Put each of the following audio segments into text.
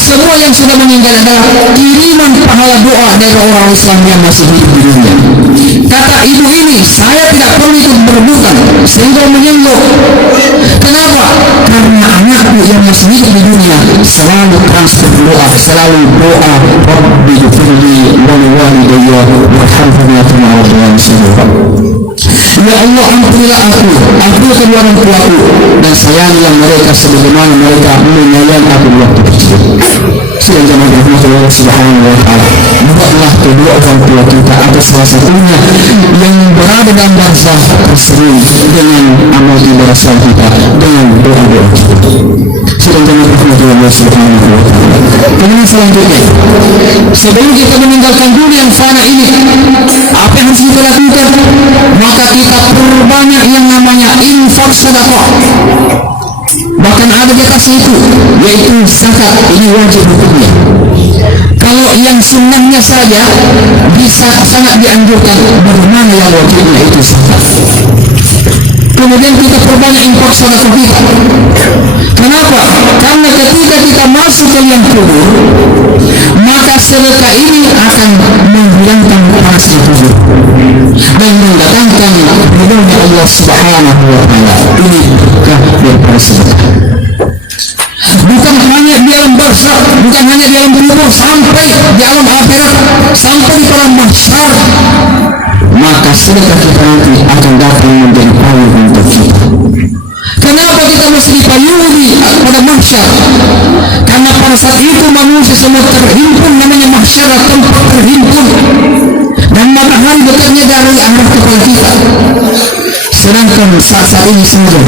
Semua yang sudah meninggal adalah kiriman pahala doa dari orang Islam yang masih hidup di dunia. Kata ibu ini, saya tidak perlu ikut berbuka sehingga menyengok. Kenapa? Karena anakku yang masih hidup di dunia selalu transfer doa, selalu doa, Rabbi ghfirli wa li walidayya warhamhuma kama rabbayani shaghira. Ya Allah, ampunilah aku kedua orang tuaku, dan sayangilah mereka sebagaimana mereka menyayangi aku di waktu kecil. Sidang jamaah rahmatullah subhanahu wa ta'ala, buatlah kedua orang tua kita atau salah satunya yang berada dalam barzah tersering dengan amal ibadah kita, dengan doa-doa kita. Sidang jamaah rahmatullah subhanahu wa ta'ala. Kemudian selanjutnya, sebelum kita meninggalkan dunia yang fana ini, apa yang harus kita lakukan? Maka kita perbanyak yang namanya infak sedekah. Bahkan ada di atas itu, yaitu zakat. Ini wajib hukumnya. Kalau yang sunnahnya saja bisa sangat dianjurkan, bagaimana yang wajibnya itu zakat. Kemudian kita perbanyak infak sedekah kita. Kenapa? Karena ketika kita masuk ke liang kubur, maka sedekah ini akan menghilangkan panas kubur dan mendatangkan ridhonya Allah Subhanahu wa ta'ala. Ini berkah daripada sedekah. Bukan hanya di alam barzakh, bukan hanya di alam kubur, sampai di alam akhirat, sampai di alam mahsyar, maka sedekah kita nanti akan datang menjadi payung untuk kita. Kenapa kita mesti dipayungi pada mahsyar? Karena pada saat itu manusia semua terhimpun, namanya mahsyar, tempat terhimpun, dan matahari dekatnya dari arah kepala kita. Sedangkan saat ini saja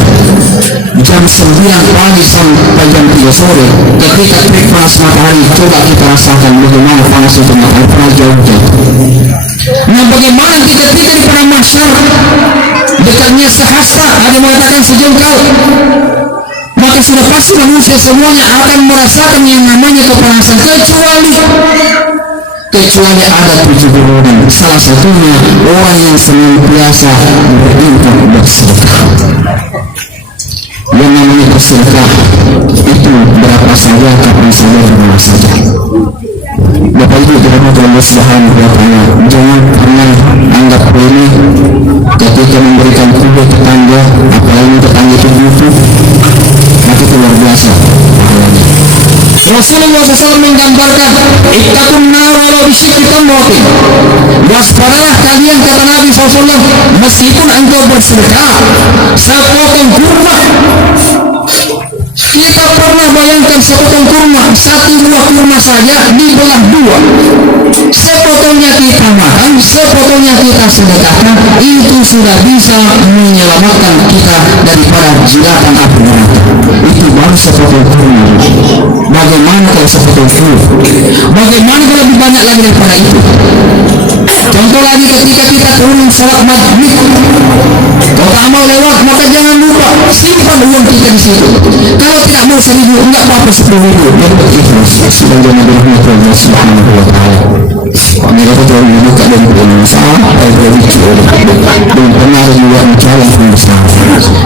jam 9 pagi sampai jam 3 sore, ketika terik panas matahari, coba kita rasakan bagaimana panas itu matahari pernah jauh-jauh. Nah, bagaimana kita di padang mahsyar, dekatnya sehasta, ada mengatakan sejengkal, maka sudah pasti manusia semuanya akan merasakan yang namanya kepanasan, kecuali ada 7 golongan. Salah satunya orang yang senantiasa berinfak bersedekah. Yang namanya bersedekah itu berapa saja, kapan saja, dimana saja. Bapak Ibu dirahmati Allah Subhanahu wa ta'ala, jangan pernah anggap remeh ketika memberikan kue tetangga, apalagi tetangga itu butuh, maka itu luar biasa pahalanya. Rasulullah SAW menggambarkan, ittaqun nar walau bisyikki tamratin. Waspadalah kalian, kata Nabi SAW, meskipun engkau bersedekah sepotong kurma. Kita pernah bayangkan sepotong kurma, satu buah kurma saja dibelah 2. Sepotongnya kita makan, sepotongnya kita sedekahkan, itu sudah bisa menyelamatkan kita daripada jeratan api neraka. Itu baru sepotong kurma. Bagaimana kalau sepotong full? Bagaimana kalau lebih banyak lagi daripada itu? Contoh lagi, ketika kita turun sholat maghrib, kalau amal lewat, maka jangan lupa simpan uang kita di situ. Kalau tidak mau 1.000, enggak apa-apa 10.000. Yang ikhlas, dan jangan dirahmati Allah Subhanahu wa ta'ala. Mereka itu dibuka dan berusaha, belum pernah juga mencolok berusaha.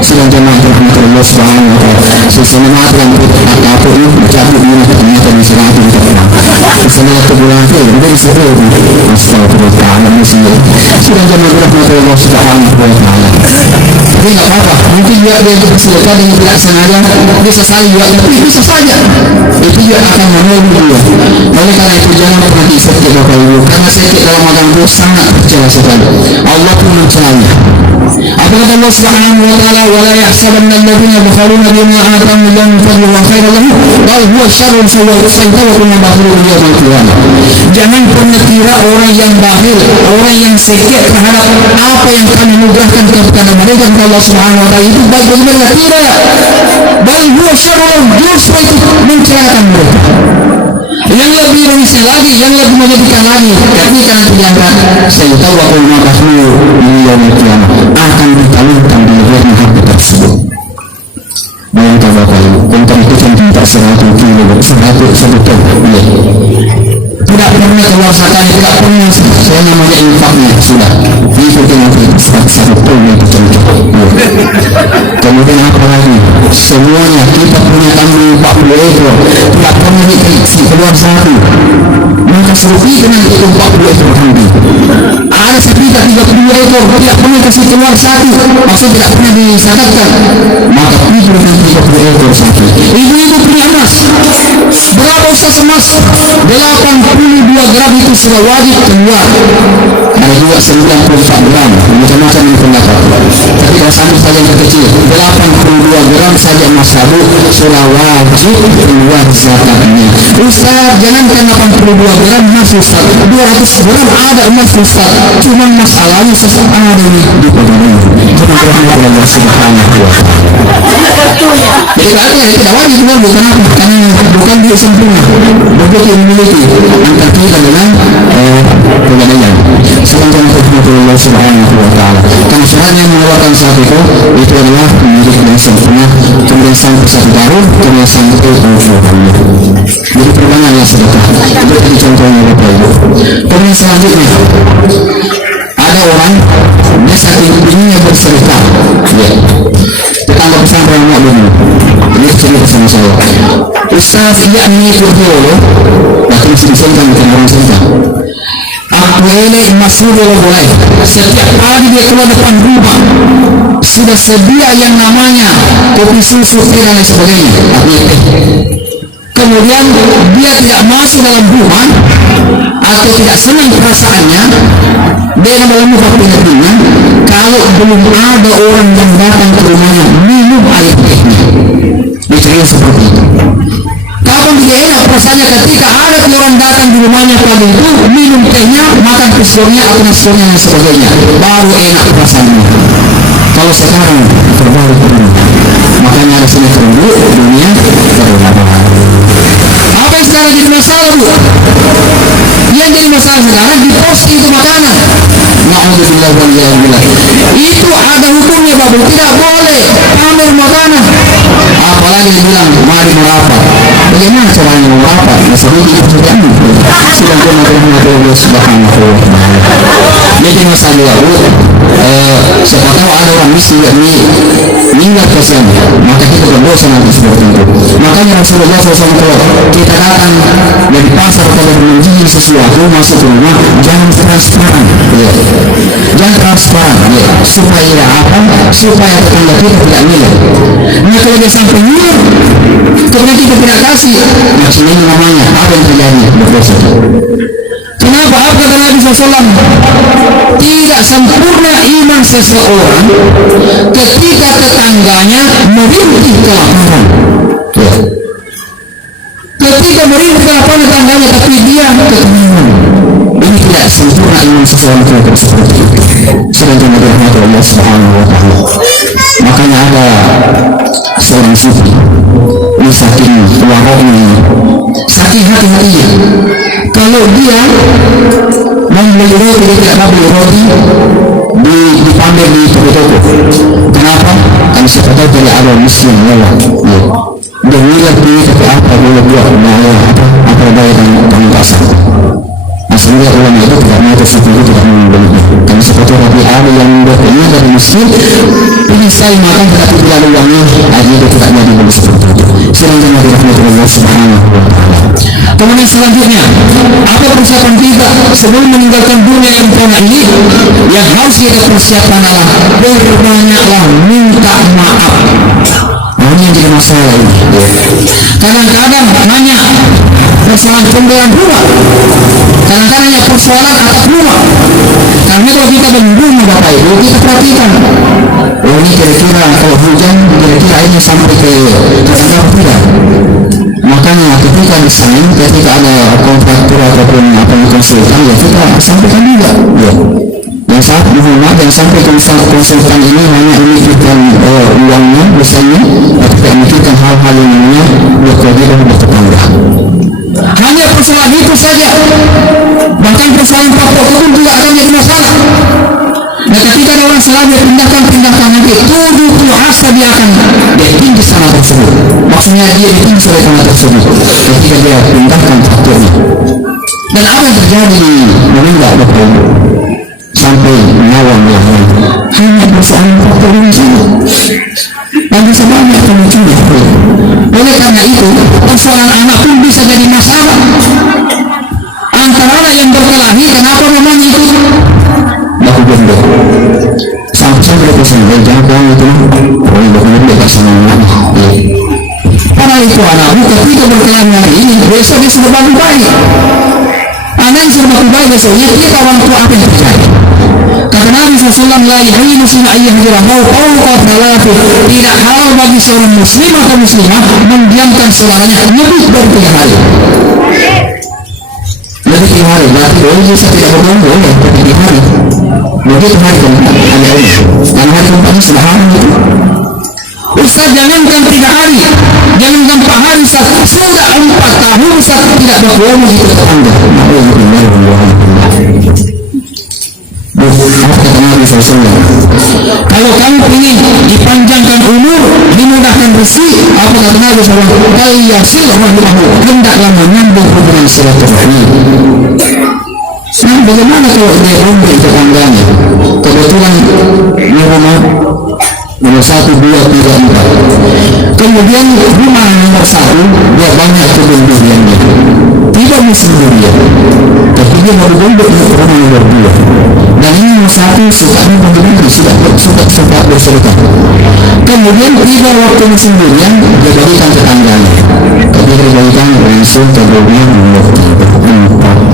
Sedang jangan dirahmati Allah Subhanahu wa ta'ala. Sesemangat yang apa ini mencabut ini ternyata disirahkan kita tenang. Sesemangat kebulan itu menjadi seru. Astagfirullah, sedang jangan dirahmati Allah Subhanahu wa ta'ala. Tapi nggak apa-apa, mungkin dia sedekah dengan tidak sengaja, bisa saja juga, tapi bisa saja itu juga akan menunggu dia. Oleh karena itu jangan pernah sakit Bapak Ibu, karena sakit Ramadan itu sangat percaya sekali. Allah pun mencelanya. Apa kata Allah Subhanahu wa ta'ala, wala yahsabanna alladziina bakhaluna bima aataahumullahu min fadlihi wa khairan lahum bal huwa syarrun sayu'tiihim ma bakhilu yaumil qiyamah. Jangan pernah kira orang yang bakhil, orang yang sakit terhadap apa yang kami anugerahkan kepada mereka, Allah Subhanahu wa ta'ala, itu baik bagi mereka. Tidak, bal huwa syarrun, justru itu mencelakakan mereka. yang lebih risih lagi, yang lebih menyedihkan lagi, ketika nanti diangkat, saya tahu bahwa 15 miliar rupiah akan ditalurkan di lehernya harta tersebut. Bayangkan Bapak Ibu, konten itu kan tidak 100 kilo, 100 sebetul, ya. Tidak pernah keluar zakat, tidak pernah, saya namanya infaknya, sudah. Itu nanti 100 yang tertentu. Kemudian apa lagi? Semuanya kita punya kambing 40 ekor, tidak pernah dikasih keluar satu. Maka serupikan nanti itu 40 ekor kambing. Ada sekitar 32 ekor, tidak pernah kasih keluar satu, maksudnya tidak pernah disakatkan. Maka itu nanti 30 ekor satu. Ibu-ibu punya emas, berapa usah emas? 82 gram itu sudah wajib keluar. Ada juga 94 gram, macam-macam ini pendapat. Tapi kalau satu saja yang kecil, 82 gram saja emas sabu sudah wajib keluar zakatnya. Ustaz, jangankan 82 gram emas Ustaz, 200 gram ada emas Ustaz. Cuma masalahnya sesuatu ada di pemerintah. Allah Subhanahu wa Ta'ala. Jadi berarti yang tidak wajib keluar bukan apa? Karena bukan dia sempurna. Begitu memiliki antara kita dengan pegadaian. Sekarang Allah Subhanahu wa Ta'ala. Karena syarat yang mengeluarkan saat itu adalah milik yang sempurna, kemudian sampai satu baru, kemudian sampai pengufurannya. Jadi perbanyak sedekah. Itu tadi contohnya Bapak Ibu. Kemudian selanjutnya ada orang dia saking inginnya bersedekah, ya. Tetangga pesantren mau dulu. Ini cerita sama saya. Ustaz, iya ini itu dulu. Nah, terus disengkang dengan orang sedekah. Aku ini masuk boleh. Setiap kali dia keluar depan rumah sudah sedia yang namanya kopi susu, teh dan lain sebagainya. Kemudian dia tidak masuk dalam rumah atau tidak senang perasaannya dengan dalam muka pengertiannya kalau belum ada orang yang datang ke rumahnya minum air tehnya. Dicari seperti itu. Kapan dia enak perasaannya ketika ada orang datang di rumahnya pagi itu minum tehnya, makan pisaunya atau nasinya dan sebagainya, baru enak perasaannya. Kalau sekarang terbalik, makanya ada sinetron dulu dunia berubah. Apa yang sekarang jadi masalah Bu? Yang jadi masalah sekarang di posting itu makanan. Na'udzubillah wa iyyabillah. Itu ada hukumnya Bapak, tidak boleh pamer makanan. Apalagi dibilang mari merapat. Bagaimana caranya merapat? Maksudnya itu sudah Allah Subhanahu wa Ta'ala. Jadi masalah Bu, siapa tahu ada orang miskin meninggal kasihan, maka kita berdosa nanti seperti itu. Makanya Rasulullah SAW kita datang dari pasar kalau menjual sesuatu masuk ke rumah jangan transparan, ya. Jangan transparan, ya. Supaya apa? Supaya tetangga kita tidak nilai. Nah kalau dia sampai nilai, kemudian kita tidak kasih, maksudnya namanya apa yang terjadi? Berdosa. Kenapa? Apa kata Nabi SAW? Tidak sempurna iman seseorang ketika tetangganya merintih kelaparan. Ya. Ketika merintih kelaparan tetangganya tapi dia ketenangan. Ini tidak sempurna iman seseorang ketika seperti itu. Sedangkan dirahmati Allah Subhanahu wa Ta'ala. Makanya ada seorang sufi, ini saking waroknya, saking hati-hatinya. Kalau dia membeli roti, dia tidak beli roti dipamer di toko-toko. Kenapa? Karena siapa tahu tidak ada miskin mewah. Dia lihat ini tapi apa boleh buat apa bayar dan pasar. Maksudnya ulama itu tidak mau tersebut tidak membeli. Karena siapa tahu tapi ada yang membuatnya dari miskin. Ini saya makan tetapi tidak ada uangnya, akhirnya dia tidak jadi beli seperti itu. Sedangkan Nabi Allah Subhanahu wa Ta'ala. Kemudian selanjutnya, apa persiapan kita sebelum meninggalkan dunia yang fana ini? Yang harus kita persiapkan adalah berbanyaklah minta maaf. Ini yang jadi masalah ini. Kadang-kadang hanya persoalan pembelian rumah, kadang-kadang hanya persoalan atap rumah. Karena kalau kita bangun rumah Bapak Ibu, kita perhatikan. Oh ini kira-kira kalau hujan, kira-kira airnya sampai ke atap tidak. Makanya ketika desain, ketika ada kontraktor ataupun apa yang konsultan, ya kita sampaikan juga. Ya. Yang saat rumah dan sampai konsultan ini hanya memikirkan uangnya, besarnya, tapi tidak memikirkan hal-hal yang namanya berkewajiban bertetangga. Hanya persoalan itu saja. Bahkan persoalan Papua pun juga akan jadi masalah. Nah, ketika ada orang salah dia pindahkan nanti 70 asa dia akan ditinggi sana tersebut. Maksudnya dia ditinggi oleh tanah tersebut ketika dia pindahkan Papua. Dan apa yang terjadi meninggal Bapak sampai menyawang dia hanya persoalan Papua ini saja. Dan bisa banyak pemicunya. Oleh karena itu persoalan anak pun bisa jadi masalah. Antara anak yang berkelahi, kenapa memang itu baku gendong sampai sampai jangan itu orang baku gendong tak sama karena itu anakmu ketika berkelahi hari ini besok dia sudah baik anak yang sudah baik besoknya kita orang tua apa yang terjadi. Kata Nabi SAW, la ilahi muslim ayyahdirahau fawqa thalathi, tidak halal bagi seorang muslim atau muslimah mendiamkan saudaranya lebih dari 3 hari. Lebih 3 hari, berarti boleh bisa tidak berbohong boleh, tapi 3 hari. Begitu hari keempat, ada ini. Dan hari keempatnya sudah haram itu. Ustaz jangankan 3 hari, jangankan 4 hari, Ustaz sudah 4 tahun Ustaz tidak berbohong itu tetangga. Kalau kamu ingin dipanjangkan umur, dimudahkan rezeki, apa kata Nabi SAW? Al-yasil rahimahu, hendaklah menyambung hubungan silaturahmi. Nah, bagaimana kalau dia rombeng tetangganya? Kebetulan di rumah nomor 1, 2, 3, 4. Kemudian rumah nomor 1 dia banyak kebun duriannya. Tidak mesti durian, tapi dia mau rombeng untuk rumah nomor 2. Dan ini nomor 1 suka membeli suka bersedekah. Kemudian tiba waktu musim durian dia berikan tetangganya. Tapi dia berikan langsung ke durian nomor 4,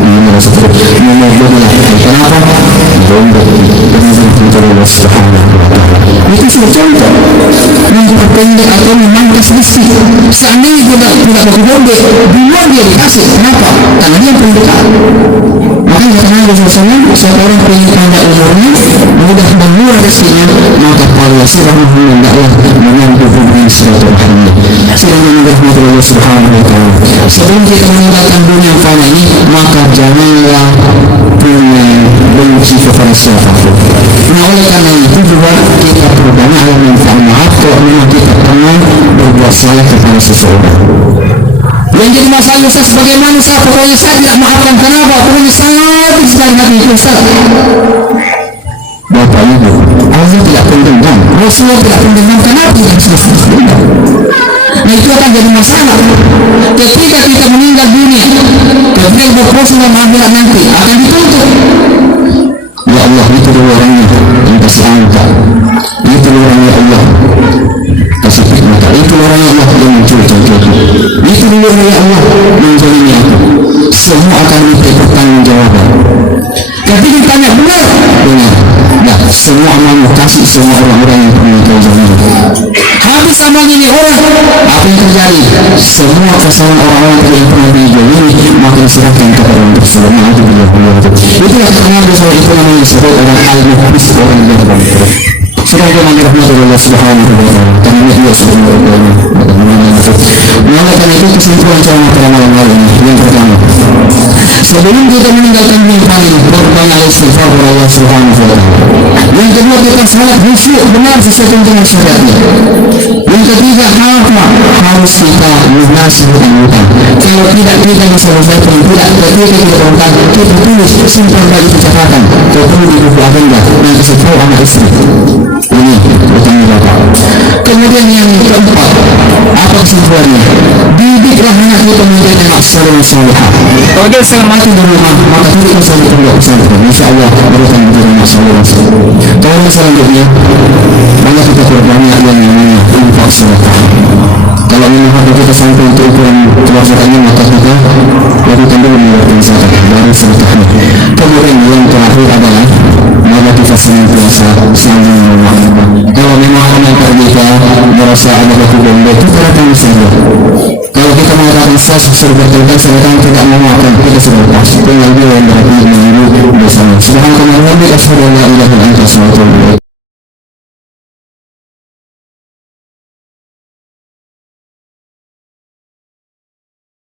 nomor 1, nomor 2. Kenapa? Rombeng dengan Allah Subhanahu wa Ta'ala. Itu sudah contoh memperpendek atau memangkas besi. Seandainya dia tidak berbombek, duluan dia dikasih. Kenapa? Karena dia pendekat. Makanya karena Rasulullah seorang pengen panjang umurnya, mudah murah rezekinya, maka Allah Subhanahu hendaklah menyambung hubungan silaturahmi. Silakan Allah Subhanahu wa Ta'ala. Sebelum kita meninggalkan dunia fana ini, maka janganlah punya benci kepada siapapun. Nah, oleh karena itu juga kita perbanyak minta maaf kalau memang kita pernah berbuat salah kepada seseorang. Yang jadi masalah Ustaz, bagaimana Ustaz? Pokoknya saya tidak maafkan. Kenapa? Pokoknya sangat sekali hati itu Ustaz. Bapak Ibu, Allah tidak pendendam, Rasulullah tidak pendendam. Kenapa tidak Ustaz? Nah, itu akan jadi masalah ketika kita meninggal dunia, ketika berproses dalam akhirat nanti akan dituntut. Ya Allah, itu orangnya yang kasih angka, itu orangnya Allah kasih hikmah, itu orangnya Allah yang mencuri-curi, itu orangnya Allah menjadinya aku. Semua akan dipertanggungjawaban. Ketika ditanya benar, nah semua amal kasih semua orang-orang yang pernah kau jalani. Habis amalnya ini orang, apa yang terjadi? Semua kesalahan orang-orang yang pernah dijalani maka diserahkan kepada orang tersebut. Itulah karena dosa itu namanya disebut orang al-muhlis, orang yang berbuat. Sudah dengan rahmatullah Subhanahu wa Ta'ala. Karena dia sudah maka karena itu kesimpulan saya pada malam hari ini yang pertama, sebelum kita meninggalkan dunia ini berbanyak istighfar kepada Allah Subhanahu wa Ta'ala. Yang kedua, kita salat khusyuk benar sesuai dengan syariatnya. Yang ketiga, harus kita lunasi hutang-hutang. Kalau tidak kita bisa selesaikan, tidak ketika kita berhutang, kita tulis simpan bagi catatan, tertulis di buku agenda yang kasih tahu anak istri. Ini hutangnya bapak. Kemudian yang keempat, apa kesimpulannya? Didiklah anak kita menjadi anak saleh salihah. Kalau dia saya mati di rumah, maka tidak bisa ditunggu pesantren. Insya Allah berikan menjadi anak saleh salihah. Kalau selanjutnya, banyak kita berbanyak yang namanya infak sedekah. Kalau memang harta kita sampai untuk ukuran kewajibannya, maka kita lakukan dulu mengeluarkan zakat dari sedekahnya. Kemudian yang terakhir adalah maka kita senantiasa saling memaafkan. Kalau memang anak kita merasa ada kekurangan, itu datang saja. Kalau kita mengatakan saya sudah bertobat, sedangkan tidak memaafkan, kita sudah lepas. Tinggal dia yang berarti menunggu bersama. Subhanallah, asyhadu an la ilaha illa anta, astaghfiruka.